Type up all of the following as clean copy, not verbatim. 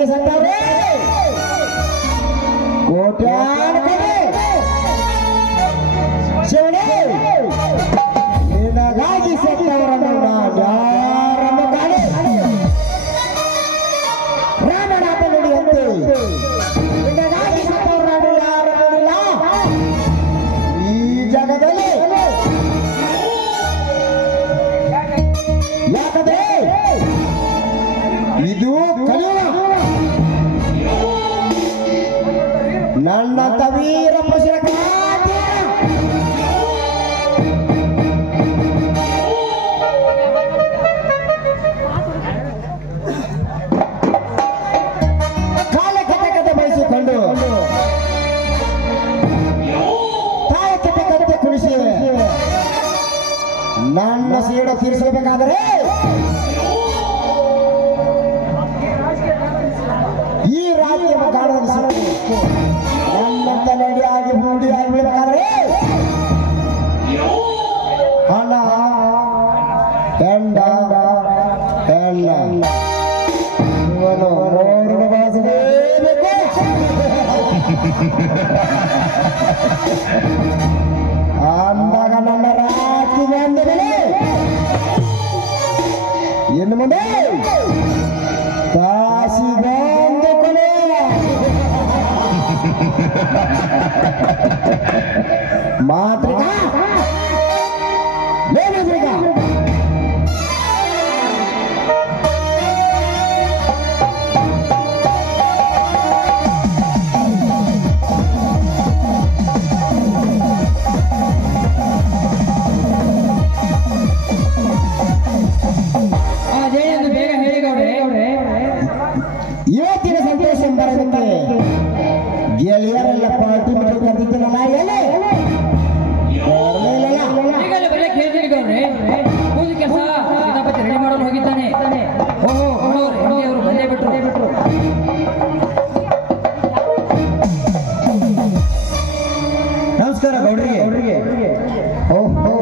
ನಿನಗಾಗಿ ಸತ್ತವ್ರೆ ಕೋಟ್ಯಾನುಕೋಟಿ ಶಿವನೇ ನಿನಗಾಗಿ ಸತ್ತವರನ್ನು ಯಾರನ್ನು ಕಾಣೆ ರಾಮನಾಥ ನುಡಿಯಂತೆ ನಿನಗಾಗಿ ಸತ್ತವರನ್ನು ಯಾರು ನೋಡಿಲ್ಲ ಈ ಜಗದಲ್ಲಿ. ಯಾಕಂದ್ರೆ ಇದು ಕಲಿಯುಗ. ನನ್ನಂತ ವೀರ ಪುರುಷರ ಕಾಲಕ್ಕೆ ಕತೆ ಬಯಸಿಕೊಂಡು ತಾಯಿ ಕತೆ ಕತೆ ಕುಣಿಸಿ ನನ್ನ ಸೇಡು ತೀರಿಸಬೇಕಾದರೆ ಈ ರಾಜ್ಯ ಕಾಣದಲ್ಲಿ ನನ್ನಂತ ನಡಿಯಾಗಿ ಮೂಡಿಯಾಗಿ ಬಿಡಬೇಕಾದ್ರೆ ಹಣ ಹೆಂಡ ಹೆಣ್ಣ ಇವನು ಮೂರನ್ನು ಬಳಸಲೇಬೇಕು. ಅಂದಾಗ ನನ್ನ ರಾಜ್ಯದ ಅಂದಮೇಲೆ ಇನ್ನು ಮುಂದೆ ಕಾಶಿಗೊಂದು ಕೊನೆ. ಮಾತ್ರಿಕ ಇವತ್ತಿನ ಸಂತೋಷ ಬರೋದಕ್ಕೆ ಗೆಳೆಯರೆಲ್ಲ ಪಾರ್ಟಿ ಮಾಡಿ ಕರೆದಿದ್ದನಲ್ಲ ಎಲ್ಲಿ ರೆಡಿ ಮಾಡಲು ಹೋಗಿದ್ದಾನೆ. ಅವರು ಬಂದೇ ಬಿಟ್ರು. ನಮಸ್ಕಾರ ಗೌಡ್ರಿಗೆ. ಓಹೋ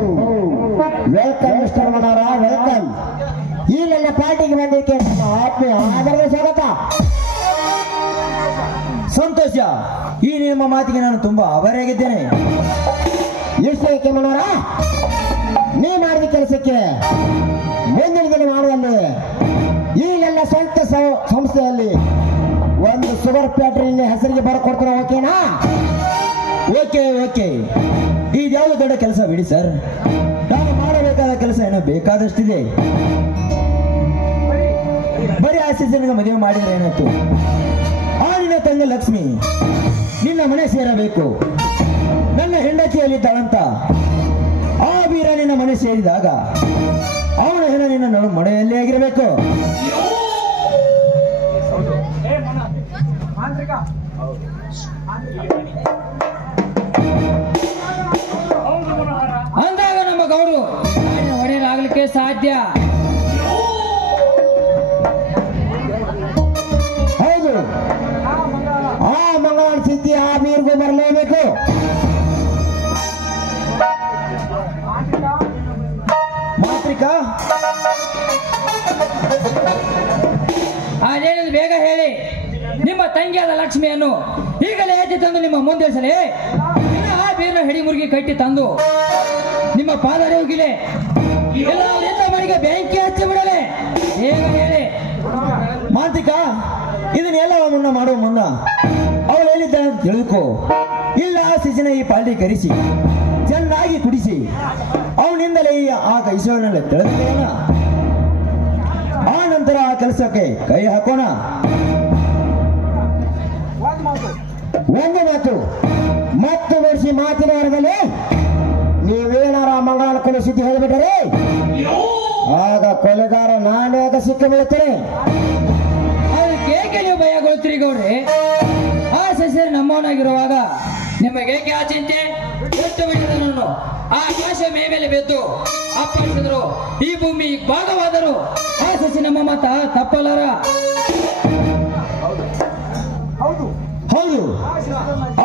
ವೆಲ್ಕಮ್ ಮಿಸ್ಟರ್ ಮನೋರ, ವೆಲ್ಕಮ್. ಈ ನನ್ನ ಪಾರ್ಟಿಗೆ ಬಂದಿದ್ದಕ್ಕೆ ಆತ್ಮೀಯ ಆದರದ ಸ್ವಾಗತ. ಸಂತೋಷ. ಈ ನಿಮ್ಮ ಮಾತಿಗೆ ನಾನು ತುಂಬಾ ಆಭಾರಿಯಾಗಿದ್ದೇನೆ. ಎಷ್ಟೇ ಮನೋರ, ನೀ ಮಾಡಿದ ಕೆಲಸಕ್ಕೆ ಮುಂದಿನ ದಿನ ಮಾಡುವಲ್ಲಿ ಈ ನನ್ನ ಸ್ವಂತ ಸಂಸ್ಥೆಯಲ್ಲಿ ಒಂದು ಶುಗರ್ ಫ್ಯಾಕ್ಟರಿ ಹೆಸರಿಗೆ ಬರಕೊಡ್ತಾರೆ. ಓಕೆನಾ? ಓಕೆ. ಇದ್ಯಾವುದು ದೊಡ್ಡ ಕೆಲಸ ಬಿಡಿ ಸರ್. ನಾನು ಮಾಡಬೇಕಾದ ಕೆಲಸ ಏನೋ ಬೇಕಾದಷ್ಟಿದೆ. ಬರೀ ಆ ಸೀಸನ್ಗೆ ಮದುವೆ ಮಾಡಿದ್ರೆ ಏನಾಯ್ತು? ಆ ನಿನ್ನ ತಂದೆ ಲಕ್ಷ್ಮಿ ನಿನ್ನ ಮನೆ ಸೇರಬೇಕು. ನನ್ನ ಹೆಂಡತಿಯಲ್ಲಿದ್ದಾಳಂತ ಆ ವೀರ ನಿನ್ನ ಮನೆ ಸೇರಿದಾಗ ಅವನ ಹೆಣ ನಿನ್ನ ಮನೆಯಲ್ಲೇ ಆಗಿರಬೇಕು. ಅಂದಾಗ ನಮ್ಮ ಗೌರು ಒಡೆಯಲಾಗಲಿಕ್ಕೆ ಸಾಧ್ಯ. ಹೌದು, ಆ ಮಂಗಳವಾರ ಸ್ಥಿತಿ ಆ ವೀರ್ಗೂ ಬರಲೇಬೇಕು. ಮಾತ್ರಿಕಾ, ಅದೇನು ಬೇಗ ಹೇಳಿ. ನಿಮ್ಮ ತಂಗಿಯಾದ ಲಕ್ಷ್ಮಿಯನ್ನು ಈಗಲೇ ಎತ್ತಿ ತಂದು ನಿಮ್ಮ ಮುಂದಿರಿಸಲೇ ಆ ಬೀರನ್ನು ಹಿಡಿ ಮುರುಗಿ ಕಟ್ಟಿ ತಂದು ನಿಮ್ಮ ಪಾದರೇ ಹೋಗಿಲೆ ಎಲ್ಲ ಮನೆಗೆ ಬೆಂಕಿ ಹಚ್ಚಿ ಬಿಡಲೆ. ಬೇಗ ಹೇಳಿ. ಮಾಂತ್ರಿಕಾ, ಇದನ್ನೆಲ್ಲ ಮುನ್ನ ಮಾಡುವ ಮುನ್ನ ಅವಳು ಹೇಳಿದ್ದಾಳೆ ಅಂತ ತಿಳಿದುಕೋ. ಇಲ್ಲ ಸಿಸಿನ ಈ ಪಾಲ್ಟಿ ಕರೆಸಿ ಚೆನ್ನಾಗಿ ಕುಡಿಸಿ ಅವನಿಂದಲೇ ಆ ಈಶ್ವರನಲ್ಲೇ ತಿಳಿದುಕೊಳ್ಳೋಣ. ಆ ನಂತರ ಆ ಕೆಲಸಕ್ಕೆ ಕೈ ಹಾಕೋಣ. ಒಂದು ಮಾತು ಮತ್ತು ನಡೆಸಿ ಮಾತಿನ ಹೊರದಲ್ಲಿ ನೀವೇನಾರ ಮಂಗಳವಾರ ಕೊಲೆ ಸುದ್ದಿ ಹೇಳಿಬಿಟ್ಟರೆ ಆಗ ಕೊಲೆಗಾರ ನಾನೇ ಸಿಕ್ಕ ಬೀಳುತ್ತೇನೆ. ಅದಕ್ಕೆ ಏಕೆ ನೀವು ಭಯಗೊಳ್ತೀರಿ ಗೌಡ್ರಿ? ಆ ಸಸ್ಯರು ನಮ್ಮವನಾಗಿರುವಾಗ ನಿಮಗೇಕೆ ಆ ಚಿಂತೆ? ಎಷ್ಟು ಬಿಟ್ಟಿದನು ಆಕಾಶ ಮೇಲೆ ಬಿದ್ದು ಅಪ್ಪಳಿಸಿದ್ರು, ಈ ಭೂಮಿ ಭಾಗವಾದರು. ಆ ಸಸ್ಯ ನಮ್ಮ ಮತ ತಪ್ಪಲಾರ. ಹೌದು,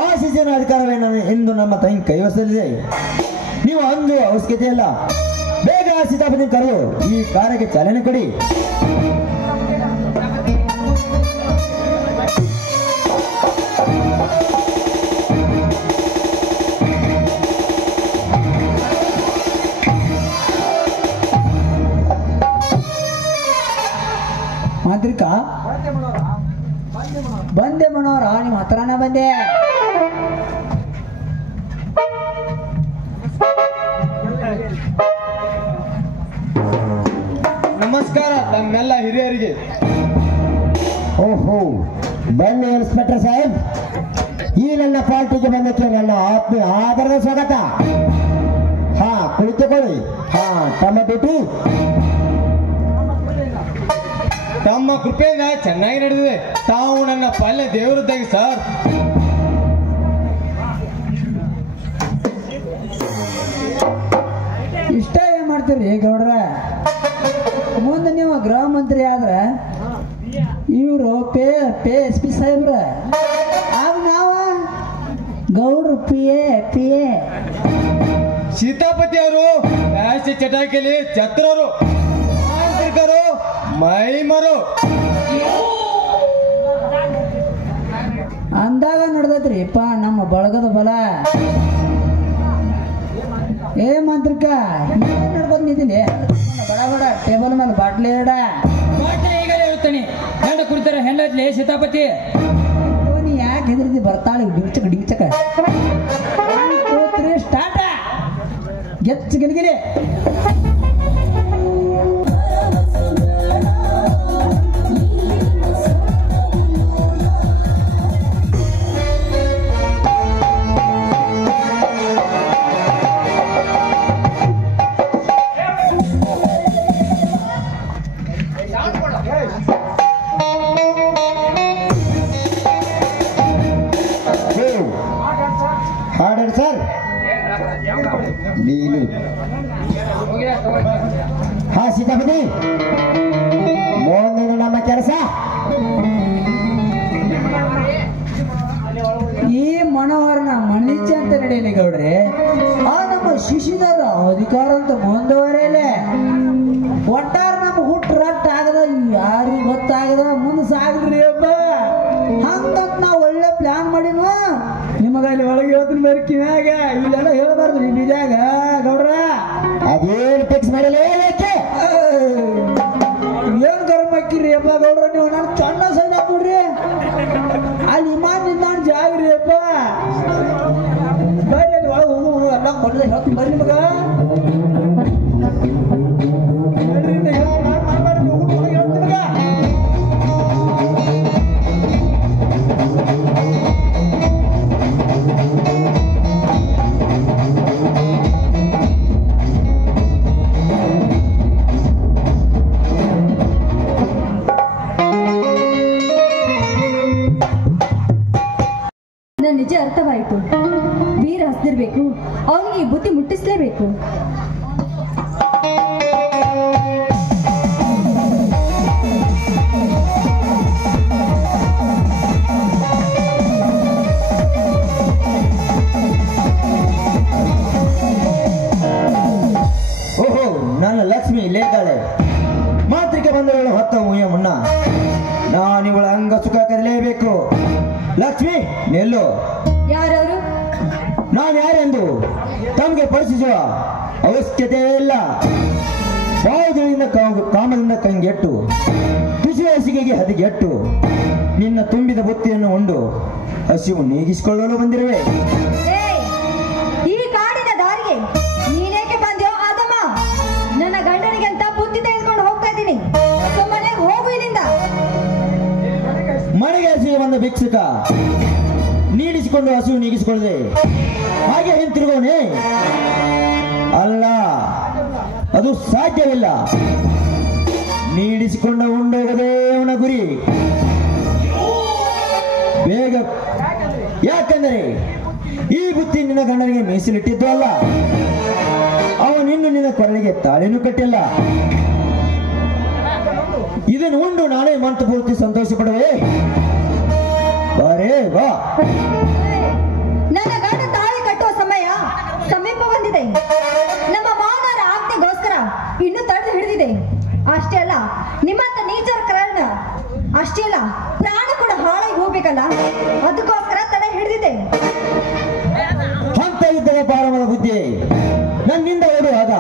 ಆ ಸಿಸಿನ ಅಧಿಕಾರವೇನು ಎಂದು ನಮ್ಮ ತಂಗಿ ಕೈವಸಲಿದೆ. ನೀವು ಅಂದು ಅವಶ್ಯಕತೆ ಇಲ್ಲ. ಬೇಗ ಸೀತಾಪತಿ ಕರೆದು ಈ ಕಾರ್ಯಕ್ಕೆ ಚಾಲನೆ ಕೊಡಿ. ಬಂದೆ ಮನೋಹರ, ನಿಮ್ಮ ಹತ್ರನ ಬಂದೆ. ನಮಸ್ಕಾರ ತಮ್ಮೆಲ್ಲ ಹಿರಿಯರಿಗೆ. ಓಹೋ, ಬನ್ನಿ ಇನ್ಸ್ಪೆಕ್ಟರ್ ಸಾಹೇಬ್. ಈ ನನ್ನ ಪಾರ್ಟಿಗೆ ಬಂದಕ್ಕೆ ನನ್ನ ಆತ್ಮೀಯ ಆಧಾರದ ಸ್ವಾಗತ. ಹಾ, ಕುಳಿತುಕೊಳ್ಳಿ. ಹಾ, ತಮ್ಮ ಡ್ಯೂಟಿ ತಮ್ಮ ಕೃಪೆಯಿಂದ ಚೆನ್ನಾಗಿ ನಡೆದಿದೆ. ತಾವು ನನ್ನ ಪಾಲ್ಯ ದೇವರದ್ದಾಗಿ ಸರ್. ಇಷ್ಟ ಏನ್ ಮಾಡ್ತೀರಿ ಗೌಡ್ರ? ಮುಂದೆ ನೀವು ಗೃಹ ಮಂತ್ರಿ ಆದ್ರೆ ಇವರು ಪೇ ಎಸ್ ಪಿ ಸಾಹೇಬ್ರ, ಆಗ ನಾವ ಗೌಡ್ರು ಪಿ ಎ. ಸೀತಾಪತಿ ಅವರು ರಾಷ್ಟ್ರೀಯ ಚಟಾಕಿಯಲ್ಲಿ ಛತ್ರರು, ಮಾಂತ್ರಿಕರು, ಮೈಮರು. ಅಂದಾಗ ನಡೆದೈತ್ರಿಪ್ಪ ನಮ್ಮ ಬಳಗದ ಬಲ. ಏ ಮಂತ್ರಿಕ, ನಡ್ಕೊಂಡ್ ನಿಂತೀನಿ ಬಡ ಬಡ ಟೇಬಲ್ ಮೇಲೆ ಬಾಟ್ಲಿ ಇಡ. ಬಾಟ್ಲಿ ಈಗಲೇ ಇರುತ್ತಾನೆ. ಹೆಂಡ ಕುಡಿತಾರ ಹೆಂಡತ್ಲೆ ಸೀತಾಪತಿ. ನೀ ಯಾಕೆ ಹೆದರಿದಿ? ಬರ್ತಾಳೆ ಡಿಂಚಕ ಡಿಂಚಕ. ಸ್ಟಾರ್ಟ ಗೆಚ್ಚ ಗಿಲಿಗಿಲಿ. ಹಾಡೇನು ಸರ್? ನೀನು ಹಾ ಸೀತಾಪತಿ, ಮುಂದಿನ ನಮ್ಮ ಕೆಲಸ ಈ ಮನೋಹರನ ಮಣಿಚೆ ಅಂತ ನಡೆಯಲಿ ಗೌಡ್ರೆ. ಆ ನಮ್ಮ ಶಿಶಿದಾರ ಅಧಿಕಾರ ಅಂತ ಮುಂದುವರೆಯಲೆ. ಒಟ್ಟಾರ ನಮ್ಮ ಹುಟ್ಟು ರಟ್ಟು ಆಗದ, ಯಾರಿಗೆ ಗೊತ್ತಾಗದ, ಮುಂದೆ ಸಾಗ್ರಿ ಹಬ್ಬ. ಹಂಗಂತ ನಾವು ಒಳ್ಳೆ ಪ್ಲಾನ್ ಮಾಡಿದ್ವ. ನಿಮಗ ಅಲ್ಲಿ ಒಳಗೆ ಹೇಳ್ತೀನಿ ಬೇರೆ ಕಿವ್ಯಾಗ, ಇಲ್ಲೆಲ್ಲ ಹೇಳಬಾರ್ದು ಈ ಬೀಜಾಗ ಗೌಡ್ರ. ಅದೇನು ಫಿಕ್ಸ್ ಮಾಡಿಲ್ಲ ಏನ್ ಗರಂ ಹಾಕಿರಿ ಹಬ್ಬ ಗೌಡ್ರ ನೀವು? ನಾನು ಚಣ್ಣ ಸೈಡ್ ಹಾಕ್ಬಿಡ್ರಿ. ಅಲ್ಲಿ ಇಮಾನ್ ನಿಂದಾಣ ಜಾಗ್ರಿ ಹಬ್ಬ. ಬರ್ರಿ ಅಲ್ಲಿ ಒಳಗೆ ಹೋಗು, ಎಲ್ಲ ಕೊಡದೆ ಹೇಳ್ತೀನಿ ಬರ್ರಿ ನಿಮಗ. ನಿಜ ಅರ್ಥವಾಯಿತು. ವೀರ ಹಸ್ದಿರ್ಬೇಕು, ಅವನಿಗೆ ಈ ಬುದ್ಧಿ ಮುಟ್ಟಿಸ್ಲೇಬೇಕು. ಓಹೋ, ನನ್ನ ಲಕ್ಷ್ಮಿ ಇಲ್ಲೇ ಇದ್ದಾಳೆ. ಮಾತ್ರಿಕೆ ಬಂದವಳು ಹೊತ್ತ ಮುಯ್ಯ ಮುನ್ನ ನಾನು ಇವಳ ಅಂಗ ಸುಖ ಕದಲೇಬೇಕು. ಲಕ್ಷ್ಮಿ ನಿಲ್ಲು. ಯಾರವರು? ನಾನು ಯಾರೆಂದು ತಮಗೆ ಪರಿಚಯಿಸುವ ಅವಶ್ಯಕತೆ ಇಲ್ಲ. ಬಾವುಗಳಿಂದ ಕಾಮದಿಂದ ಕಂಗೆಟ್ಟು, ಬಿಸಿ ಹಾಸಿಗೆಗೆ ಹದಿಗೆಟ್ಟು, ನಿನ್ನ ತುಂಬಿದ ಬುತ್ತಿಯನ್ನು ಉಂಡು ಹಸಿವು ನೀಗಿಸಿಕೊಳ್ಳಲು ಬಂದಿರುವೆ. ಈ ಕಾಡಿನ ದಾರಿಗೆ ನೀನೇಕೆ ಬಂದ್ಯೋ ಆದಮ್ಮ? ನನ್ನ ಗಂಡನಿಗೆ ಅಂತ ಬುದ್ಧಿ ತೆಗೆದುಕೊಂಡು ಹೋಗ್ತಾ ಇದ್ದೀನಿ. ಸುಮ್ಮನೆ ಹೋಗು ಇಲ್ಲಿಂದ. ಮನೆಗೆ ಹಸಿಗೆ ಬಂದ ಭಿಕ್ಷುಕ ನೀಡಿಸಿಕೊಂಡು ಹಸಿವು ನೀಗಿಸಿಕೊಳ್ಳದೆ ಹಾಗೆ ಹಿಂತಿರುಗೋನೆ ಅಲ್ಲ, ಅದು ಸಾಧ್ಯವಿಲ್ಲ. ನೀಡಿಸಿಕೊಂಡ ಉಂಡೋಗದೇ ಅವನ ಗುರಿ. ಬೇಗ, ಯಾಕಂದರೆ ಈ ಬುತ್ತಿ ನಿನ್ನ ಗಂಡನಿಗೆ ಮೀಸಲಿಟ್ಟಿದ್ದು ಅಲ್ಲ. ಅವನಿನ್ನು ನಿನ್ನ ಕೊರಳಿಗೆ ತಾಳಿನೂ ಕಟ್ಟಿಲ್ಲ. ಇದನ್ನು ಉಂಡು ನಾನೇ ಮಂತು ಪೂರ್ತಿ ಸಂತೋಷ ಪಡುವೆ. ಬರೇ ಬಾ. ನನ್ನ ಗಂಡ ತಾಳಿ ಕಟ್ಟುವ ಸಮಯ ಸಮೀಪ ಬಂದಿದೆ. ನಮ್ಮ ಮಾವನರ ಆಜ್ಞೆಗೋಸ್ಕರ ಇನ್ನು ತಡೆದು ಹಿಡಿದಿದೆ. ಅಷ್ಟೇ ಅಲ್ಲ, ನಿಮ್ಮಂತ ನೀಚರ ಕಾರಣ ಅಷ್ಟೇ ಅಲ್ಲ, ಪ್ರಾಣ ಕೂಡ ಹಾಳಾಗಿ ಹೋಗ್ಬೇಕಲ್ಲ, ಅದಕ್ಕೋಸ್ಕರ ತಡೆ ಹಿಡಿದಿದೆ. ಹಂತ ಇದ್ದರೆ ಪಾರಮದ ಬುದ್ಧಿ ನನ್ನಿಂದ ಓಡುವಾಗ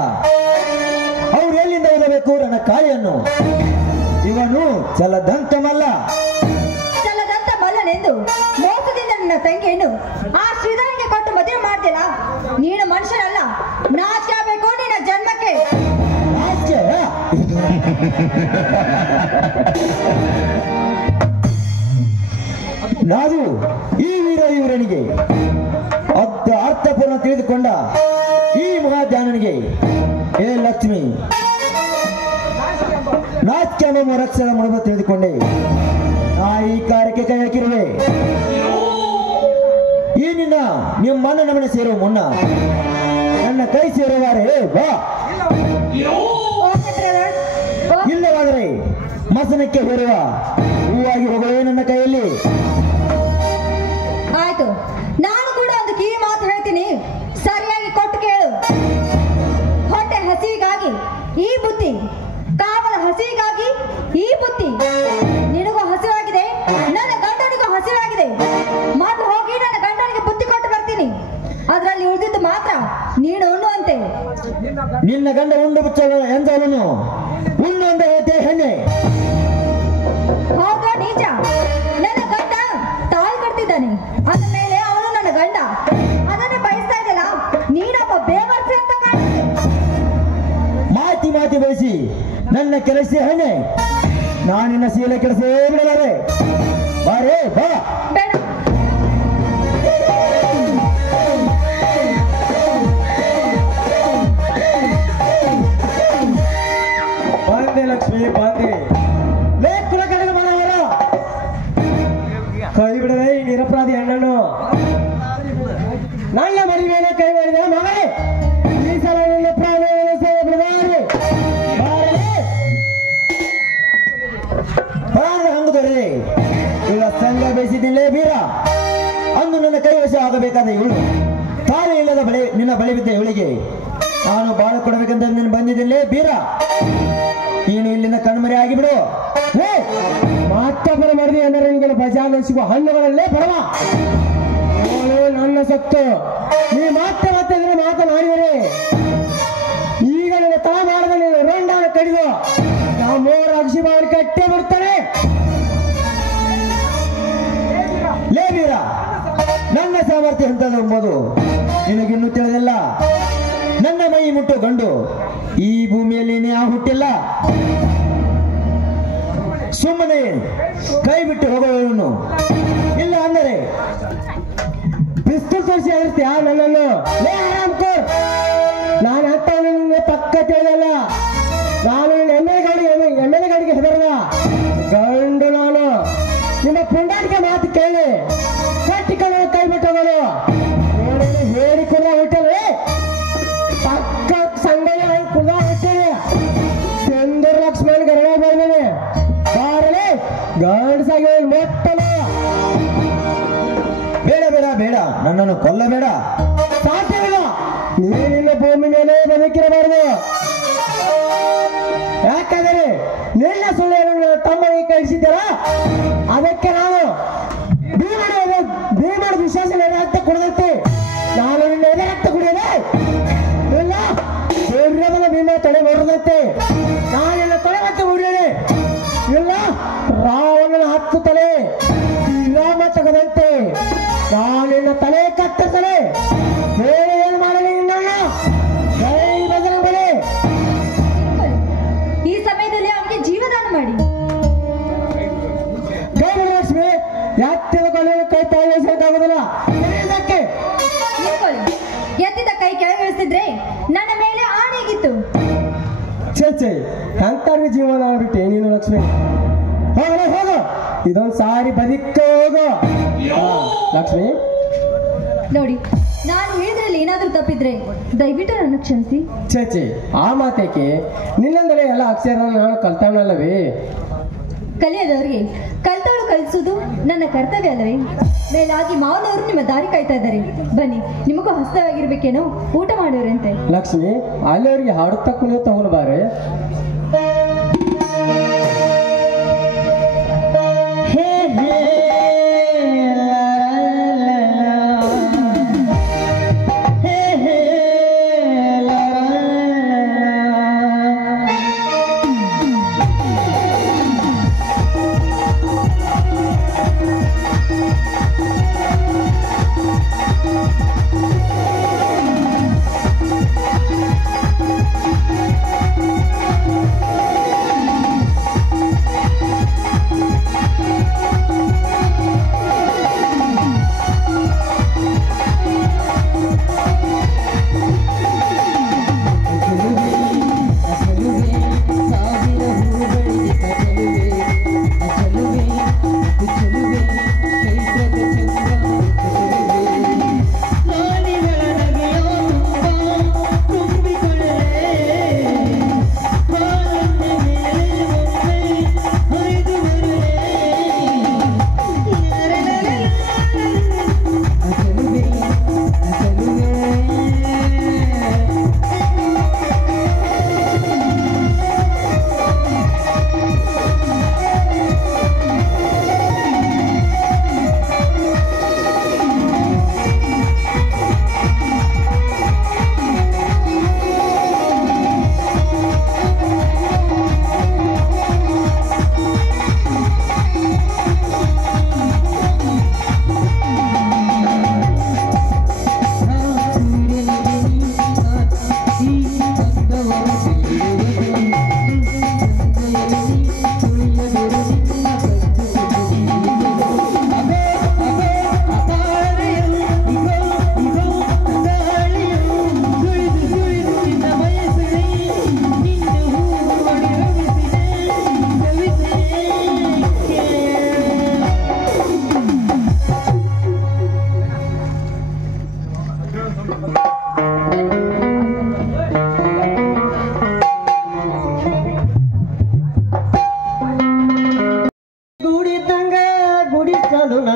ಅವ್ರು ಎಲ್ಲಿಂದ ಓದಬೇಕು ನನ್ನ ಕಾಳಿಯನ್ನು? ಇವನು ಚಲದಂತಮಲ್ಲ. ಚಲದಂತ ಮಲ್ಲನೆ ಮೋಸದಿಂದ ನನ್ನ ತಂಗಿಯನ್ನು ಆ ಶ್ರೀಧರನಿಗೆ ಕೊಟ್ಟು ಮದುವೆ ಮಾಡ್ತಿಲ್ಲ. ನೀನು ಮನುಷ್ಯನಲ್ಲ, ನಾಚಿಕೆ ಆಗ್ಬೇಕು ನಿನ್ನ ಜನ್ಮಕ್ಕೆ. ನಾನು ಈ ವೀರನಿಗೆ ಅರ್ಥಪೂರ್ಣ ತಿಳಿದುಕೊಂಡ ಈ ಮಹಾಧ್ಯಾನನಿಗೆ ಏ ಲಕ್ಷ್ಮಿ ನಾಚ್ಕೆಂಬ ರಕ್ಷಣ ಮನವ ತಿಳಿದುಕೊಂಡೆ. ನಾ ಈ ಕಾರ್ಯಕ್ಕೆ ಕೈ ಹಾಕಿರುವೆ. ಈ ನಿಮ್ಮನ್ನ ನಮ್ಮನೆ ಸೇರುವ ಮುನ್ನ ನನ್ನ ಕೈ ಸೇರುವಾರೆ ಬಾ, ಇಲ್ಲವಾದರೆ ಮಸನಕ್ಕೆ ಹೇರುವ ಹೂವಾಗಿ ಹೋಗುವೆ ನನ್ನ ಕೈಯಲ್ಲಿ. ಆಯ್ತು, ನಾನು ಕೂಡ ಒಂದು ಕಿವಿ ಮಾತು ಹೇಳ್ತೀನಿ, ಸರಿಯಾಗಿ ಕೊಟ್ಟು ಕೇಳು. ಹೊಟ್ಟೆ ಹಸಿವಿಗಾಗಿ ಈ ಬುತ್ತಿ, ಕಾವಲ ಹಸಿವಿಗಾಗಿ ಈ ಬುತ್ತಿ. ನಿನಗೂ ಹಸಿವಾಗಿದೆ, ನನ್ನ ಗಂಡನಿಗೂ ಹಸಿವಾಗಿದೆ. ಮೊದಲು ಹೋಗಿ ನನ್ನ ಗಂಡನಿಗೆ ಬುತ್ತಿ ಕೊಟ್ಟು ಬರ್ತೀನಿ. ಅದರಲ್ಲಿ ಉಳಿದಿದ್ದು ಮಾತ್ರ ನೀನು ಉಣ್ಣುವಂತೆ. ನಿನ್ನ ಗಂಡ ಉಂಡು ಬಿಚ್ಚಲು ಎಂದವನು ಉಣ್ಣು ಅಂತ ಹೇಳ್ತೇ ಹೆಣ್ಣೆ. ಹೌದಾ ನಿಜ? ನನ್ನ ಗಂಡ ತಾಳಿ ಕಟ್ತಿದ್ದಾನೆ, ಅದ ಮೇಲೆ ಅವನು ನನ್ನ ಗಂಡ. ಅದನ್ನು ಬಯಸ್ತಾ ಇದ್ದಲ್ಲ, ನೀನೊಬ್ಬ ಬೇವರ್ಸಿ ಅಂತ ಕಾಣುತ್ತೆ. ಮಾತಿ ಬಯಸಿ ನನ್ನ ಕೆಲಸ ಹೆಣ್ಣೆ. ನಾನಿನ್ನ ಶೀಲ ಕೆಲಸವೇ ಬಿಡಲಾರೆ. ಬಾರೇ ಬಾ. ಬೇಡ, ಬಾಂದೆ ಲಕ್ಷ್ಮಿ ಬಾಂದೆ. ಕುಲ ಕಡೆಗೆ ಮಾಡವರ ಕೈ ಬಿಡದೆ ಈ ನಿರಪರಾಧಿ ಹೆಣ್ಣನ್ನು. ನನ್ನ ಮರಿ ಮೇಲೆ ಕೈ ಮಾಡಿದ ಮಗನೇ, ಈ ಸಲ ನಿನ್ನ ಪ್ರಾಣವನ್ನು ಸೇವೆ ಬಿಡಬಾರದು. ಪ್ರಾಣದ ಹಂಗು ದೊರೆದೆ. ಈಗ ಸಂಘ ಬೇಯಿಸಿದ್ದಿಲ್ಲೇ ಬೀರ. ಅಂದು ನನ್ನ ಕೈ ವಶ ಆಗಬೇಕಾದ ಇವಳು ತಾಳಿ ಇಲ್ಲದ ನಿನ್ನ ಬಳಿ ಬಿದ್ದ ಇವಳಿಗೆ ನಾನು ಬಾಳ ಕೊಡಬೇಕಂತ ನೀನು ಬಂದಿದ್ದಿಲ್ಲೇ ಬೀರ. ನೀನು ಇಲ್ಲಿಂದ ಕಣ್ಮರೆ ಆಗಿಬಿಡು. ಮತ್ತೊಬ್ಬರ ಮರದಿ ಅಂದರೆ ನಿನಗೆ ಬಜಾರ್ನಲ್ಲಿ ಸಿಗುವ ಹಣ್ಣುಗಳಲ್ಲೇ ಬರವ. ನನ್ನ ಸತ್ತು ನೀ ಮತ್ತೆ ಇದನ್ನು ಮಾತನಾಡಿದರೆ ಈಗ ನನ್ನ ತಾ ಮಾಡಿದ ನೀನು ರೋಂಡಾನ ಕಡಿದು ನಾವು ಮೂರು ಅಕ್ಷಿಬಾವಿ ಕಟ್ಟೆ ಬಿಡ್ತಾನೆ. ಲೇ ಬೀರ, ನನ್ನ ಸಾಮರ್ಥ್ಯ ಎಂತದ್ದು ಎಂಬುದು ನಿನಗಿನ್ನೂ ತಿಳಿದಿಲ್ಲ. ನನ್ನ ಮೈ ಮುಟ್ಟು ಗಂಡು ಈ ಭೂಮಿಯಲ್ಲಿ ಆ ಹುಟ್ಟಿಲ್ಲ. ಸುಮ್ಮನೆ ಕೈ ಬಿಟ್ಟು ಹೋಗುವವನು ಇಲ್ಲ ಅಂದರೆ ಪಿಸ್ತೂಲ್ ತೋರಿಸಿ ಆಗಿರ್ತೀಯ ನನ್ನನ್ನು. ಲೇ ಆರಾಮ್ಕೋರ್, ನಾನು ಹತ್ತವನು ನಿನ್ನೆ ಪಕ್ಕ ತಿಳಿದಲ್ಲ. ನಾನು ಎಮ್ಮೆಲೆ ಗಾಡಿಗೆ ಹೆದರದ ಗಂಡು. ನಾನು ನಿಮ್ಮ ಪುಂಡಾಟಿಕೆ ಮಾತು ಕೇಳಿ ಕಟ್ಟಿಕೊಂಡು ಕೈ ಬಿಟ್ಟು ಹೋಗೋದು ಹೇಳಿಕೊಂಡ ಹೊಟ್ಟೆ ಪಕ್ಕ ಸಂಗಯ್ಯ ಕುದ ಹೊಟ್ಟೆ ಚಂದ್ರ ಲಕ್ಷ್ಮಣ್ ಗರಡ ಬಂದೇನೆ. ಬಾರಲೆ ಗಂಡಸಾಗಿ ಮೊಟ್ಟಲ. ಬೇಡ ಬೇಡ ಬೇಡ, ನನ್ನನ್ನು ಕೊಲ್ಲಬೇಡ. ಸಾಧ್ಯವಿಲ್ಲ, ನೀನಿನ್ನ ಭೂಮಿ ಮೇಲೆ ಬದುಕಿರಬಾರದು. ಯಾಕಂದರೆ ನಿನ್ನ ಸುಳ್ಳು ತಮ್ಮನಿಗೆ ಕಳಿಸಿದ್ದೀರ. ಅದಕ್ಕೆ ನಾನು ಭೀಮನ ವಿಶ್ವಾಸ ರಕ್ತ ಕುಡಿದಂತೆ ನಾನು ನಿನ್ನ ಎದೆ ರಕ್ತ ಕುಡಿಯದೆ ಇಲ್ಲ. ಶರೀರದ ಭೀಮ ತಲೆ ಬರದಂತೆ ನಾನೆಲ್ಲ ತಲೆ ಮತ್ತೆ ಮುಡಿಯದೆ ಇಲ್ಲ. ರಾವಣನ 10 ತಲೆ ಶ್ರೀರಾಮ ತಗದಂತೆ ನಾನಿನ್ನ ತಲೆ ಕತ್ತರಿಸಲೆ. ಬೇರೆ ಏನು ಮಾಡಲಿ ನಿನ್ನ ಜೈ ಬಜರಂಗ ಬಲಿ. ಈ ಸಮಯದಲ್ಲಿ ಅವನಿಗೆ ಜೀವದಾನ ಮಾಡಿ. ಕೈ ಬಿಡು ಲಕ್ಷ್ಮಿ, ಯಾಕೆ ಕೈ ಪಾಲಿಸೋದಾಗುದಿಲ್ಲ. ಎತ್ತಿದ ಕೈ ಕೆಳಗಿಳಿಸಿದ್ರೆ ನನ್ನ ಮೇಲೆ ಆಣೆಗಿತ್ತು. ಚೇ ಅಂತರ್ಗ ಜೀವನ ಆಗ್ಬಿಟ್ಟೆ ನೀನು ಲಕ್ಷ್ಮಿ. ಹೋಗು, ಇದೊಂದು ಸಾರಿ ಬದಿಕ್ಕ ಹೋಗು. ಲಕ್ಷ್ಮಿ ನೋಡಿ, ನಾನು ಹೇಳಿದ್ರಲ್ಲಿ ಏನಾದ್ರೂ ತಪ್ಪಿದ್ರೆ ದಯವಿಟ್ಟು ನನ್ನ ಕ್ಷಮಿಸಿ. ಚೇ ಆ ಮಾತೇಕೆ? ನಿನ್ನಂದರೆ ಎಲ್ಲ ಅಕ್ಷರ ನಾನು ಕಲ್ತವನಲ್ಲವೇ? ಕಲಿಯದವರಿಗೆ ಕಲ್ತವಳು ಕಲಿಸುವುದು ನನ್ನ ಕರ್ತವ್ಯ ಅಲ್ಲವೇ? ಮೇಲಾಗಿ ಮಾವನವರು ನಿಮ್ಮ ದಾರಿ ಕಾಯ್ತಾ ಇದ್ದಾರೆ. ಬನ್ನಿ, ನಿಮಗೂ ಹಸ್ತವಾಗಿರ್ಬೇಕೇನೋ, ಊಟ ಮಾಡೋರಂತೆ. ಲಕ್ಷ್ಮಿ, ಅಲ್ಲಿಯವರಿಗೆ ಹಾಡುತ್ತಾ ಕುಣಿಯ ತಗೊಳ್ಬಾರೆ.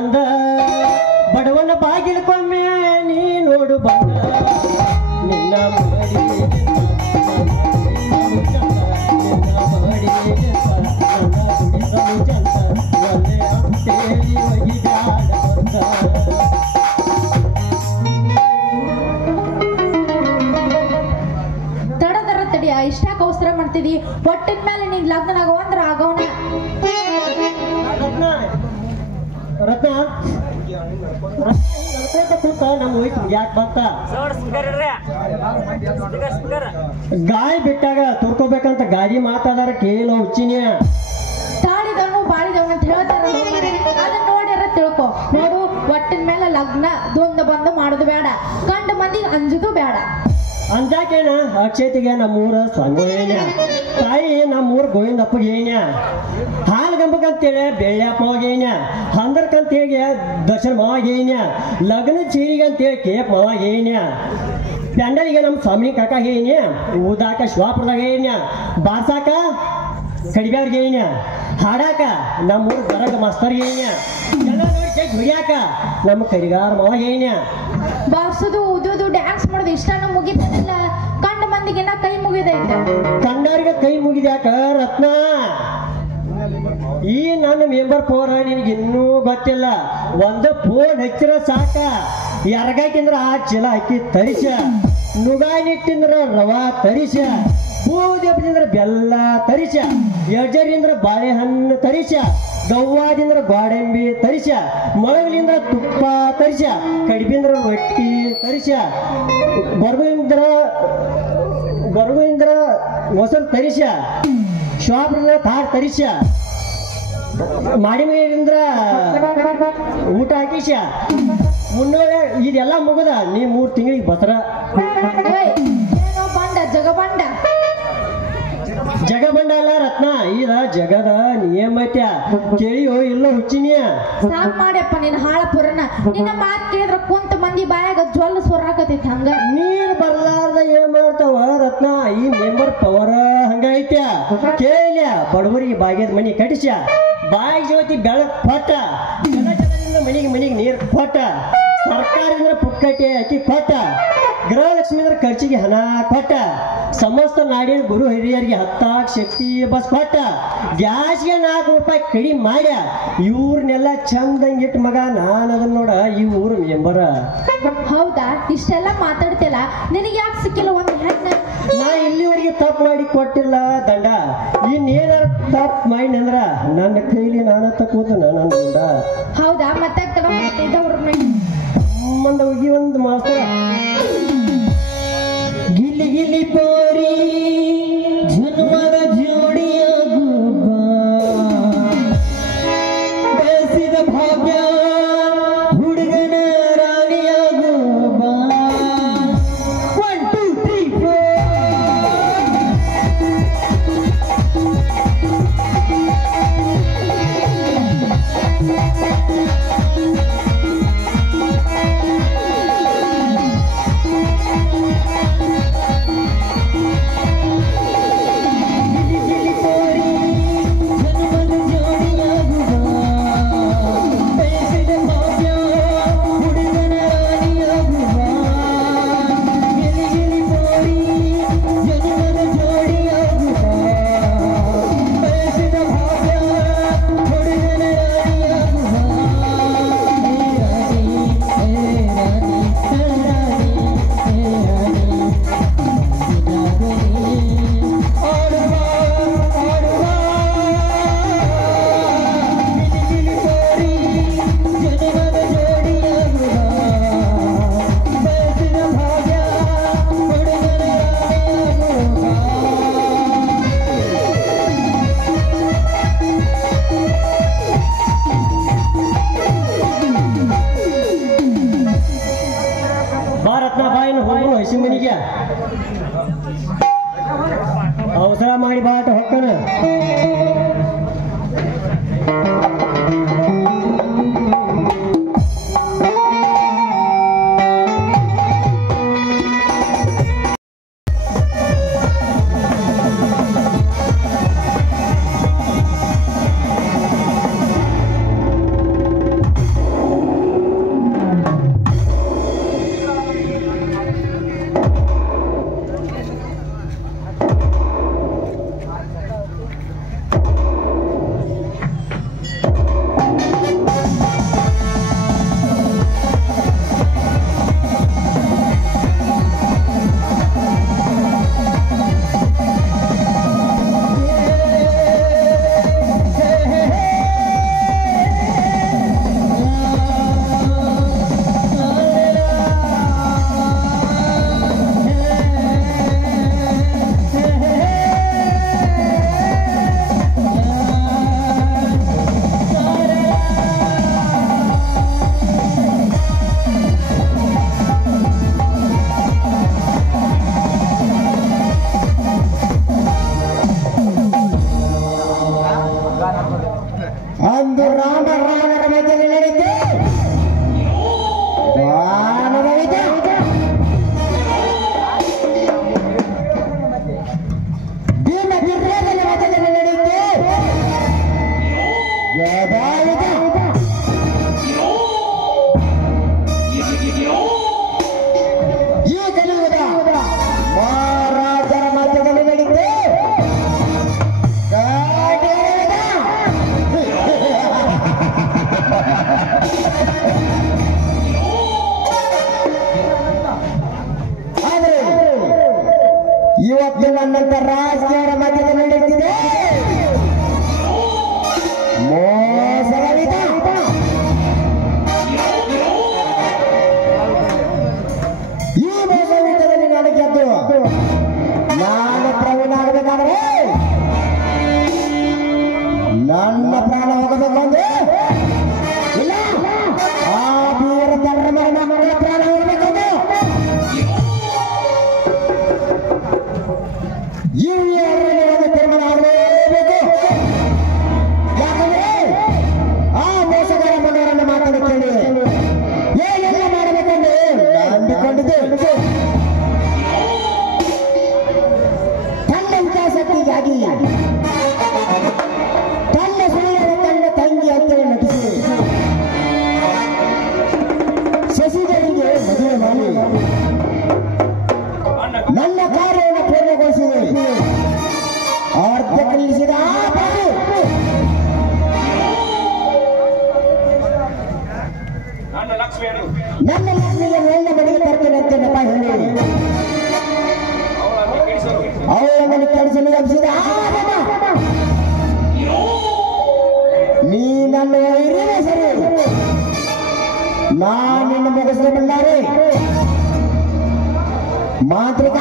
ಚಂದ ಬಡವನ ಬಾಗಿಲಕ್ಕೊಮ್ಮೆ ನೀ ನೋಡು ಬಂದ ನಿನ್ನ ಮಡಿ ತಡದರ ತಡಿಯ ಇಷ್ಟಾಕ ಅವಸರ ಮಾಡ್ತಿದಿ ಹೊಟ್ಟಿನ ಮೇಲೆ ನೀನ್ ಲಗ್ನ ಆಗೋ ಅಂದ್ರ ಆಗೋಣ ರತ್ನ ಕೂತ ನಮ್ಮ ವಯಸ್ಸು ಯಾಕೆ ಬಂತ ಗಾಳಿ ಬಿಟ್ಟಾಗ ತುರ್ಕೋಬೇಕಂತ ಗಾಡಿ ಮಾತಾಡಾರ ಕೇಳೋ ಹುಚ್ಚಿನ ತಾಳಿದವನು ಬಾಳಿದವನು ಅಂತ ಹೇಳ್ತಾರ ಅದನ್ನ ನೋಡ್ಯಾರ ತಿಳ್ಕೊ ನೋಡು ಹೊಟ್ಟಿನ ಮೇಲೆ ಲಗ್ನ ದೊಂದು ಬಂದು ಮಾಡೋದು ಬೇಡ ಕಂಡ ಮಂದಿ ಅಂಜುದು ಬೇಡ ಅಂಜಾಕೇನ ಅಕ್ಷೇತಿಗೆ ನಮ್ಮೂರ ಸ್ವಾಮಿಗಳು ಏನ ತಾಯಿ ನಮ್ಮೂರ ಗೋವಿಂದಪ್ಪಗೆ ಏನ ಹಾಲ್ಗಂಬಕ್ಕಂತೇಳಿ ಬೆಳ್ಳಪ್ಪ ಏನ ಹಂದರ್ಕಂತೇಳಿ ದರ್ಶನ ಮಾವಾಗ ಏನ ಲಗ್ನ ಚೀರಿಗೆ ಅಂತೇಳಿ ಕೇಪ್ ಮಾವಾಗ ಏನ ಪ್ಯಾಂಡಲಿಗೆ ನಮ್ಮ ಸ್ವಾಮಿ ಕಾಕ ಏನ ಊದಾಕ ಶಿವಾಪುರದಾಗ ಏನ ಬಾರ್ಸಾಕ ಕಡಿಬ್ಯಾವ್ರಿಗೆ ಏನ ಹಾಡಾಕ ನಮ್ಮೂರ ಗರಗ ಮಾಸ್ತರ್ಗೆ ಏನ ಎಲ್ಲ ನೋಡಿ ಕೇಕ್ ಹುಡಿಯಾಕ ನಮ್ಮ ಕರಿಗಾರ ಮಾವಾಗ ಏನ ಬಾರ್ಸುದು ಉದುದು ಡ್ಯಾನ್ಸ್ ಮಾಡೋದು ಇಷ್ಟನೂ ಮುಗಿತದಿಲ್ಲ ಕಂಡ ಮಂದಿಗೆಲ್ಲ ಕೈ ಮುಗಿದೈತೆ ಕಂಡವ್ರಿಗೆ ಕೈ ಮುಗಿದ್ಯಾಕ ರತ್ನ ಈ ನನ್ನ ಮೆಂಬರ್ ಫೋನ್ ನಿನಗೆ ಇನ್ನೂ ಗೊತ್ತಿಲ್ಲ ಒಂದು ಫೋನ್ ಹಚ್ಚಿರ ಸಾಕ ಎರ್ಗಾಕಿಂದ್ರ ಆ ಚೀಲ ಹಾಕಿ ತರಿಸ ನುಗಾಯಿ ತಿಂದ್ರ ರವಾ ತರಿಸ ಬೂದಿ ಹಬ್ಬದಿಂದ ಬೆಲ್ಲ ತರಿಸ ಎಜರಿಂದ ಬಾಳೆಹಣ್ಣು ತರಿಸ ದವ್ವಾದಿಂದ ಗೋಡಂಬಿ ತರಿಸ ಮೊಳಗಲಿಂದ ತುಪ್ಪ ತರಿಸ ಕಡಿಬಿಂದ್ರ ರೊಟ್ಟಿ ತರಿಸ ಗೊರಗುಂದ್ರ ಮೊಸರು ತರಿಸ ಶಾಪ್ರಿಂದ ತಾಟ್ ತರಿಸ ಮಾಡಿಮೇಲಿಂದ್ರ ಊಟ ಹಾಕಿಸ ಮುನ್ನೋಳೆ ಇದೆಲ್ಲ ಮುಗದ ನೀ 3 ತಿಂಗಳಿಗೆ ಬಸರ ಏನೋ ಬಂಡ ಜಗಬಂಡ ಜಗಬಂಡ ಅಲ್ಲ ರತ್ನ ಈಗ ಜಗದ ನಿಯಮತ್ಯ ಕೇಳಿಯೋ ಇಲ್ಲ ಹುಚ್ಚಿನಿಯ ಸಾಕ್ ಮಾಡ್ಯಪ್ಪ ನಿನ್ನ ಹಾಳ ಪುರನ ನಿನ್ನ ಮಾತ್ ಕೇಳಿದ್ರ ಕುಂತ ಮಂದಿ ಬಾಯಾಗ ಜ್ವಲ್ ಸೊರಾಕತೈತಿ ಹಂಗ ನೀರ್ ಬರ್ಲಾರ್ದ ಏನ್ ಮಾಡ್ತಾವ ರತ್ನ ಈ ಮೆಂಬರ್ ಪವರ್ ಹಂಗೈತ್ಯ ಕೇಳ್ಯ ಬಡವರಿಗೆ ಬಾಗ್ಯದ ಮನಿ ಕಟಿಸ ಬಾಯಿ ಜ್ಯೋತಿ ಬೆಳಕ್ ಕೊಟ್ಟ ಜನದಿಂದ ಮನಿಗೆ ನೀರ್ ಕೊಟ್ಟ ಸರ್ಕಾರದಿಂದ ಪುಕ್ಕಟ್ಟೆ ಅಕ್ಕಿ ಕೊಟ್ಟ ಗೃಹಲಕ್ಷ್ಮಿ ಖರ್ಚಿಗೆ ಹಣ ಕೊಟ್ಟ ಸಮಸ್ತ ನಾಡಿನ ಗುರು ಹಿರಿಯರಿಗೆ 10 ಶಕ್ತಿ ಬಸ್ ಕೊಟ್ಟ ಗ್ಯಾಸ್ಗೆ 4 ರೂಪಾಯಿ ಕಡಿಮೆ ಮಾಡ್ಯ ಇವ್ರನ್ನೆಲ್ಲ ಚಂದಂಗಿಟ್ಟು ಮಗ ನಾನು ಅದನ್ನ ನೋಡ ಈ ಊರು ಮೆಂಬರ ಹೌದಾ ಇಷ್ಟೆಲ್ಲ ಮಾತಾಡ್ತಿಲ್ಲ ನಿನಗೆ ಯಾಕೆ ಸಿಕ್ಕಿಲ್ಲ ಒಂದು ಹೆಣ್ಣು ನಾ ಇಲ್ಲಿವರೆಗೆ ತಪ್ಪು ಮಾಡಿ ಕೊಟ್ಟಿಲ್ಲ ದಂಡ ಇನ್ನೇನಾರ ತಪ್ಪು ಮಾಡಿ ಅಂದ್ರ ನನ್ನ ಕೈಲಿ ನಾನು ತಕ್ಕೋತ ನನ್ನ ದಂಡ ಹೌದಾ ಮತ್ತೆ ಮುಂದೆ ಹೋಗಿ ಒಂದು ಮಾಸ್ತರ ಗಿಲಿ ಗಿಲಿ ಪೋರಿ ಜನ್ಮದ ಜೋಡಿಯಾಗು ಬಯಸಿದ ಭಾಗ್ಯ ಹುಡುಗನ ರಾಣಿಯಾಗು 1 2 3 ಅವಸರ ಮಾಡಿ ಬಾಟ ಹೊಕ್ಕನ ನನ್ನ ಲಕ್ಷ್ಮಿಗೆ ಒಳ್ಳೆ ಮನೆಗೆ ತರ್ತೇನೆ ಅಂತ ನೆಪ ಹೇಳಿ ಅವಳನ್ನು ಕೆಡಿಸಲು ಲಭಿಸಿದ ನೀ ನನ್ನ ಇರುವೆ ಸರಿ ನಾನಿನ್ನು ಮುಗಿಸಲು ಬಂದಾರೆ ಮಾತೃಕ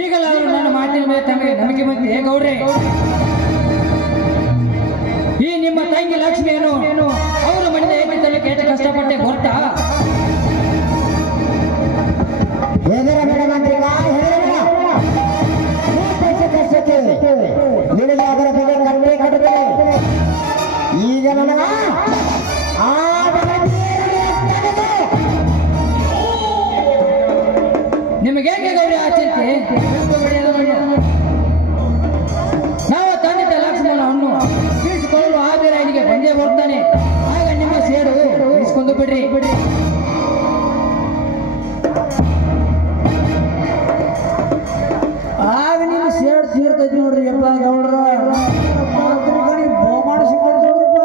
ಈಗಲಾದರೂ ನನ್ನ ಮಾತಿನ ಮೇಲೆ ತಮಗೆ ನಂಬಿಕೆ ಬಂದಿದೆ ಗೌಡ್ರೆ. ಈ ನಿಮ್ಮ ತಂಗಿ ಲಕ್ಷ್ಮಿಯನ್ನು ಅವರ ಮನೆಯ ಏಕೆ ಕೇಟ ಕಷ್ಟಪಟ್ಟೆ ಗೊತ್ತಾ? ನಿನಗೆ ಅದರ ಬೆಲೆ ಕಟ್ಟೆ ಕಟ್ಟುತ್ತದೆ. ಈಗ ನನಗ ನಿಮಗೇಕೆ ಗೌರಿ ಆ ಚಿಂತೆ? ನಾವು ತಂದಿದ್ದ ಲಕ್ಷ್ಮಣವನ್ನು ಬೀಳಿಸಿಕೊಳ್ಳಲು ಆ ಬೇರೆ ಇಲ್ಲಿಗೆ ಬಂದೇ ಬರ್ತಾನೆ. ಆಗ ನಿಮ್ಮ ಸೇಡು ಇಸ್ಕೊಂಡು ಬಿಡ್ರಿ. ಆಗ ನೀನು ಸೇಡ್ ತೀರ್ತೈತಿ ನೋಡ್ರಿ ಯಪ್ಪ ಗೌಡ್ರ. ಬಹುಮಾನ ಸಿಗ್ತೈತಿ ನೋಡ್ರಿಪ್ಪ.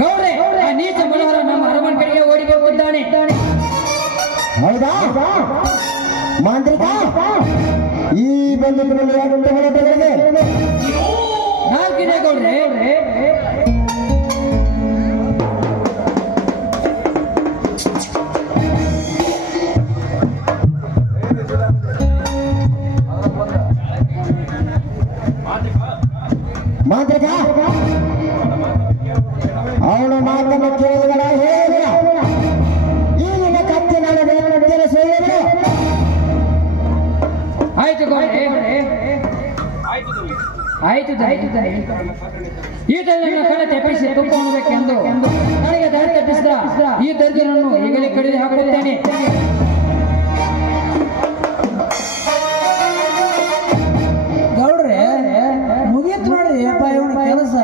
ಗೌಡ್ರೆ, ಆ ನೀಚ ಮನೋಹರ ನಮ್ಮ ಅರಮನೆ ಕಡೆಗೆ ಓಡಿ ಹೋಗುತ್ತಿದ್ದಾನೆ. ಹೌದಾ ಮಾಂತ್ರಿಕ ಈ ಬಂದು ನಾಲ್ಕಿದೆ ಗೌಡ್ರೆ. ಮಾಂತ್ರಿಕ ಅವನು ಮಾತನ್ನು ಕೇಳಿದ ಹೇಳಿದ ಈಗಿನ ಕತ್ತಿ ನಾನು ಸುಳ್ಳಿದ್ರು. ಆಯ್ತು ಗೌಡ್ರೆ, ಆಯ್ತು ಈಟಲ್ಲಿ ನನ್ನ ಕಡೆ ತೆಪ್ಪಿಸಿ ತುಪ್ಪ ಉಣಬೇಕೆಂದು ನನಗೆ ದಾರಿ ತಪ್ಪಿಸಿದ ಈ ದರ್ಜನನ್ನು ಈಗಲೇ ಕಡಿದು ಹಾಕುತ್ತೇನೆ. ಗೌಡ್ರೆ ಮುಗೀತು ನೋಡ್ರಿ ಯಪ್ಪ ಇವನ ಕೆಲಸ.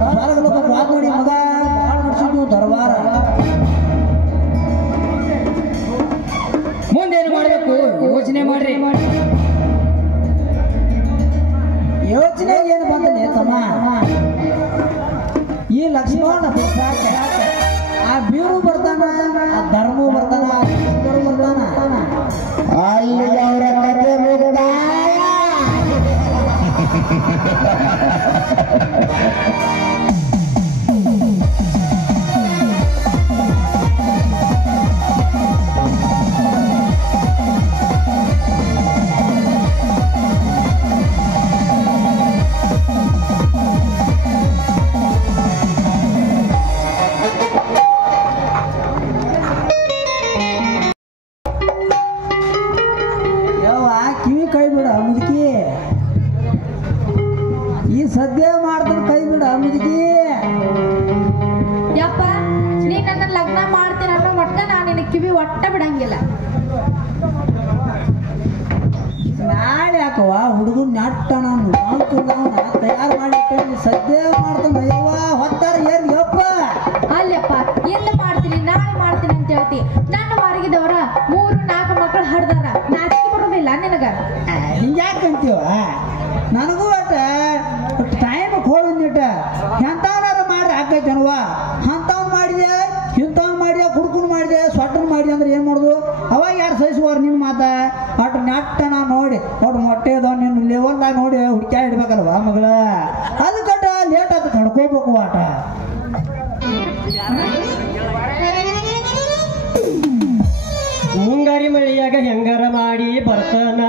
ಬಾರಗಲೋಕ ಬಾತ್ ನೋಡಿ ಮಗ ಬಾಳ್ ನಡ್ಸಿದ್ವು ದರ್ಬಾರ. ಮುಂದೇನು ಮಾಡಬೇಕು ಯೋಚನೆ ಮಾಡ್ರಿ. ಯೋಚನೆ ಏನು ಬಂದನೆ ತಮ್ಮ? ಈ ಲಕ್ಷ್ಮಣ ಸಾಕ ಆ ಬೀರು ಬರ್ತಾನ, ಆ ಧರ್ಮವು ಬರ್ತಾನ, ಆ ಶಿವರು ಬರ್ತಾನ. ಅಲ್ಲಿ ಅವರ ಕತೆ ಮುಗಿದಾಯ. ಯವ್ವ ಕಿವಿ ಕೈ ಬಿಡ ಮುದುಕಿ. ಈ ಸದ್ಯ ಮಾಡ್ತಾನ ಕೈ ಬಿಡ ಮುದುಕಿ. ಯಪ್ಪ ನೀ ನನ್ನ ಲಗ್ನ ಮಾಡ್ತೀನಿ ಅನ್ನೋ ಮಟ್ಟ ನಾನು ನಿನ್ನ ಕಿವಿ ಒಟ್ಟ ಬಿಡಂಗಿಲ್ಲ. ನಾಳೆ ಯಾಕವ ಹುಡುಗನ್ ನೆಟ್ಟ ನಾನು ತಯಾರು ಮಾಡಿ ಸದ್ಯ ಮಾಡ್ತಾನ. ಯವ್ವ ಹೊತ್ತಾರ ಏನ್ ಯಪ್ಪ ಅಲ್ಲಪ್ಪ ಎಲ್ಲ ಮಾಡ್ತೀನಿ ನಾಳೆ ಮಾಡ್ತೀನಿ ಅಂತ ಹೇಳ್ತಿ. ನನ್ನ ಮಾರ್ಗಿದವರ 3-4 ಮಕ್ಕಳು ಹಡ್ದಾರ. ನಾಚಿಕೆ ಬರೋದಿಲ್ಲ ನಿನಗ? ಹಿಂಗ್ಯಾಕಂತೀವ? ನನಗೂ ಒಟ್ಟ ಟೈಮ್ ಹೋಗಿಟ್ಟ ಎಂತವನಾರ ಮಾಡಿ ಹಾಕೈತೆ ಅನ್ವ. ಅಂತವ್ ಮಾಡಿದೆ ಇಂಥವ್ ಮಾಡಿದೆ ಕುಡ್ಕೊಂಡು ಮಾಡಿದೆ ಸೊಟ್ಟನ್ ಮಾಡಿದೆ ಅಂದ್ರೆ ಏನ್ ಮಾಡುದು? ಅವಾಗ ಯಾರು ಸಹಿಸುವಾರ ನಿನ್ ಮಾತ? ಒಟ್ಟು ನೆಟ್ಟ ನಾ ನೋಡಿ ಒಟ್ಟು ಮೊಟ್ಟೆದ ನಿನ್ನ ಲೆವೆಲ್ದಾಗ ನೋಡಿ ಹುಡ್ಕ್ಯಾ ಇಡ್ಬೇಕಲ್ವಾ ಮಗಳ? ಅದಕ್ಕಟ ಲೇಟ್ ಆತ ಕಡ್ಕೋಬೇಕು ಆಟ. ಮುಂಗಾರಿ ಮಳೆಯಾಗ ಹೆಂಗಾರ ಮಾಡಿ ಬರ್ತಾನ.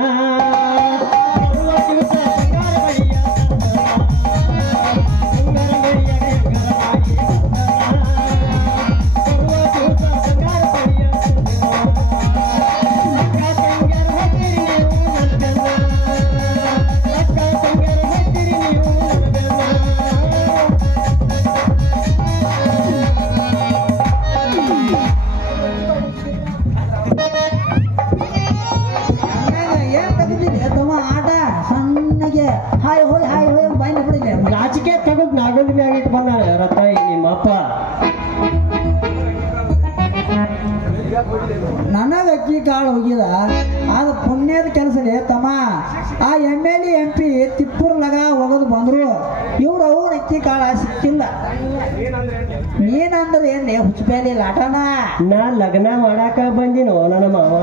ಏನ್ ತೆಗೆದಿ ಅಪ್ಪ. ನನಗ ಅಕ್ಕಿ ಕಾಳು ಹೋಗಿದ ಅದು ಪುಣ್ಯದ ಕೆಲಸನೇ ತಮ್ಮ. ಆ MLA MP ತಿಪ್ಪೂರ್ ಲಗ ಹೋಗೋದು ಬಂದ್ರು ಇವ್ರು ಅವ್ರ ಅಕ್ಕಿ ಕಾಳ ಸಿಕ್ಕಿಲ್ಲ. ನೀನಂದ್ರೆ ಏನ್ ಹುಚ್ಚಬೇಲಿ ಲಾಟನ? ನಾ ಲಗ್ನ ಮಾಡಾಕ ಬಂದಿನೋ ನನ್ನ ಮಾವ.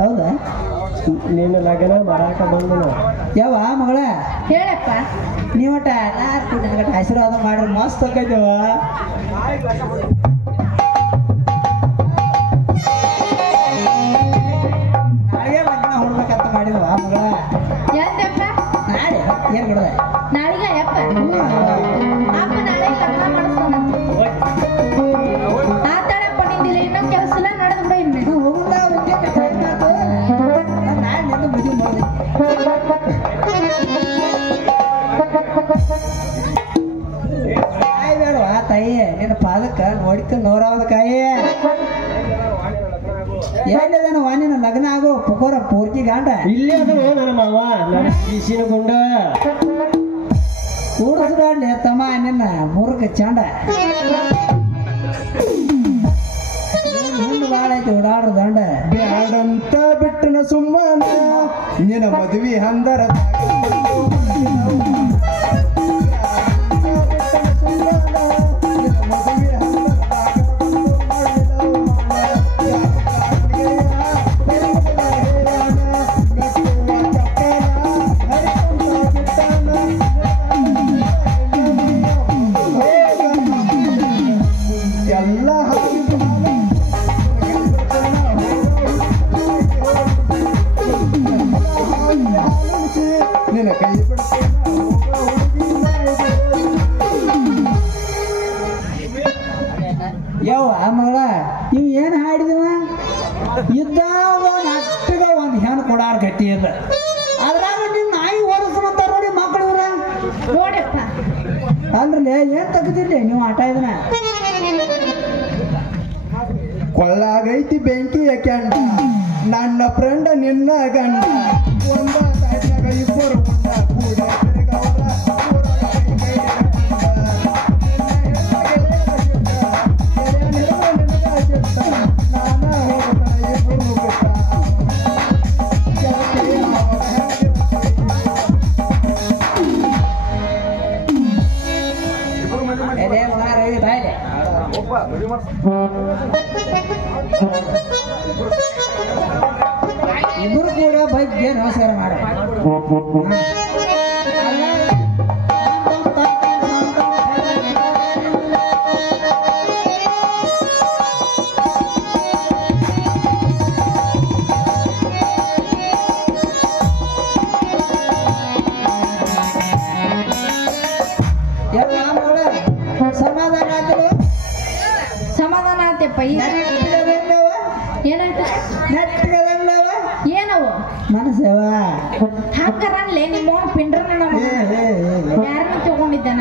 ಹೌದಾ? ನೀನು ಲಗ್ನ ಮಾಡಾಕ ಬಂದಿನೋ. ಯಾವ ಮಗಳ ಹೇಳಪ್ಪ. ನೀವಟ ನನಗಟ ಆಶೀರ್ವಾದ ಮಾಡ್ರಿ ಮಸ್ತ್ ಆಕೈತವ. ನಾಳೆ ಲಗ್ನ ಹೊಡ್ಬೇಕಂತ ಮಾಡಿದ್ವ ಮಗಳ? ಎಂದಪ್ಪ? ನಾಳೆ ಏನ್ ಬಿಡದ? ನಾಳೆಗೆ ಅಪ್ಪ ಅಪ್ಪ ನಾಳೆ ಲಗ್ನ ಮಾಡಿಸ್ತಾನಂತ. ಆತಾಳಪ್ಪ ನಿಂದಿಲ್ಲ ಇನ್ನೊಂದು ಕೆಲಸ ಇಲ್ಲ ನಡೆದು ಬಿಡ ಇನ್ನು. ಹೋಗುಲ್ಲ ನಾಳೆ ನಿಂದು ಮದುವೆ ಮಾಡಿ ಕಾಯಿ ಬೇಡವಾ ತಾಯಿ ನಿನ್ನ ಪಾದಕ್ಕ ನೋಡಿಕ ನೋರಾವದ ಕಾಯಿ. ಹೇಳಿದನ ವಾನಿನ ಲಗ್ನ ಆಗೋ ಪುಕೋರ ಪೂರ್ತಿ ಗಾಂಡ ಇಲ್ಲೇ ಅದನು ನನ್ನ ಮಾವ. ನನ್ನ ಶಿಶಿನ ಗುಂಡ ಕೂಡಿಸ್ಬೇಡ್ಲಿ ತಮ್ಮ ನಿನ್ನ ಮೂರ್ಖ ಚಂಡ. ಹಿಂದೆ ಭಾಳ ಐತಿ ಓಡಾಡ್ರ ದಂಡ. ಬ್ಯಾಡಂತ ಬಿಟ್ಟನ ಸುಮ್ಮನ ನಿನ್ನ ಮದುವೆ ಹಂದರ ಎಲ್ಲ ನಿನ್ನ ಕೈ ಯಾವ ಮಗಳ ಇವ್ ಏನ್ ಹಾಡಿದವ? ಇದ್ದಾಗ ನಟ್ಟಗ ಒಂದ್ ಹೆಣ್ಣು ಕೊಡಾರ ಗಟ್ಟಿ ಇದ ಅದ್ರಾಗ ನಿನ್ ನಾಯಿ ಓಡಿಸ್ಕೊಂತ ನೋಡಿ ಮಕ್ಕಳು ಇವ್ರ. ನೋಡಪ್ಪ ಅಲ್ರಲ್ಲ ಏನ್ ತೆಗ್ದಿರ್ಲಿ ನೀವು ಆಟ ಇದನ್ನ? ಕೊಳ್ಳಾಗೈತಿ ಬೆಂಕಿಯ ಕೆಂಡ ನನ್ನ ಫ್ರೆಂಡ ನಿನ್ನ ಗಂಡ ಒಂದ ತಾಟ್ನಾಗ ಇಬ್ಬರು ಉಂಡ ಕೂಡ ತಿರುಗವರ ಇಬ್ಬರು ಕೂಡ ಬಗ್ಗೆ ನಮಸ್ಕಾರ ಮಾಡ. ಸಮಾಧಾನ ಆದ್ರು ಸಮಾಧಾನ ಆತಪ್ಪ. ಏನಾಯ್ತು? ಏನವು ಮನಸ್ಸೇವ ಹಾಕರನ್ಲೆ ನಿಮ್ಮ ಪಿಂಡ್ರನ ನಮ್ಮ ಯಾರನ್ನ ತಗೊಂಡಿದ್ದಾನ?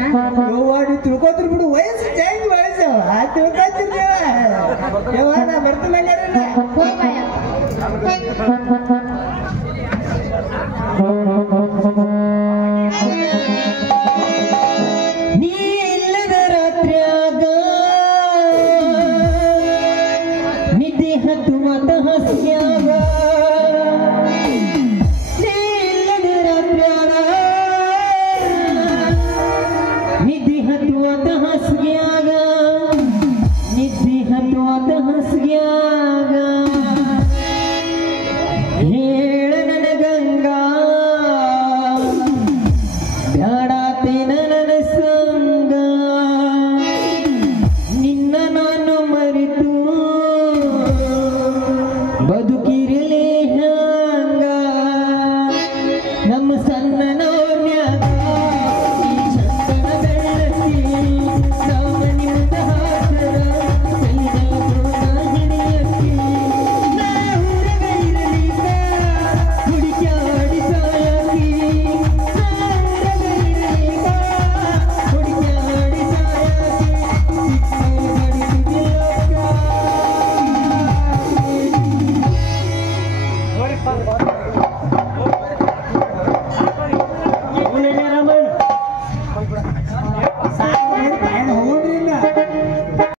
ತಿಳ್ಕೊತಿರ್ ಬಿಡು, ವಯಸ್ಸು ಚೇಂಜ್ ವಯಸ್ಸವ ತಿಳ್ಕೊತಿರ್ದೇವ. ನಾ ಬರ್ತಿಲ್ಲ ಹೋಗಯ್ಯ.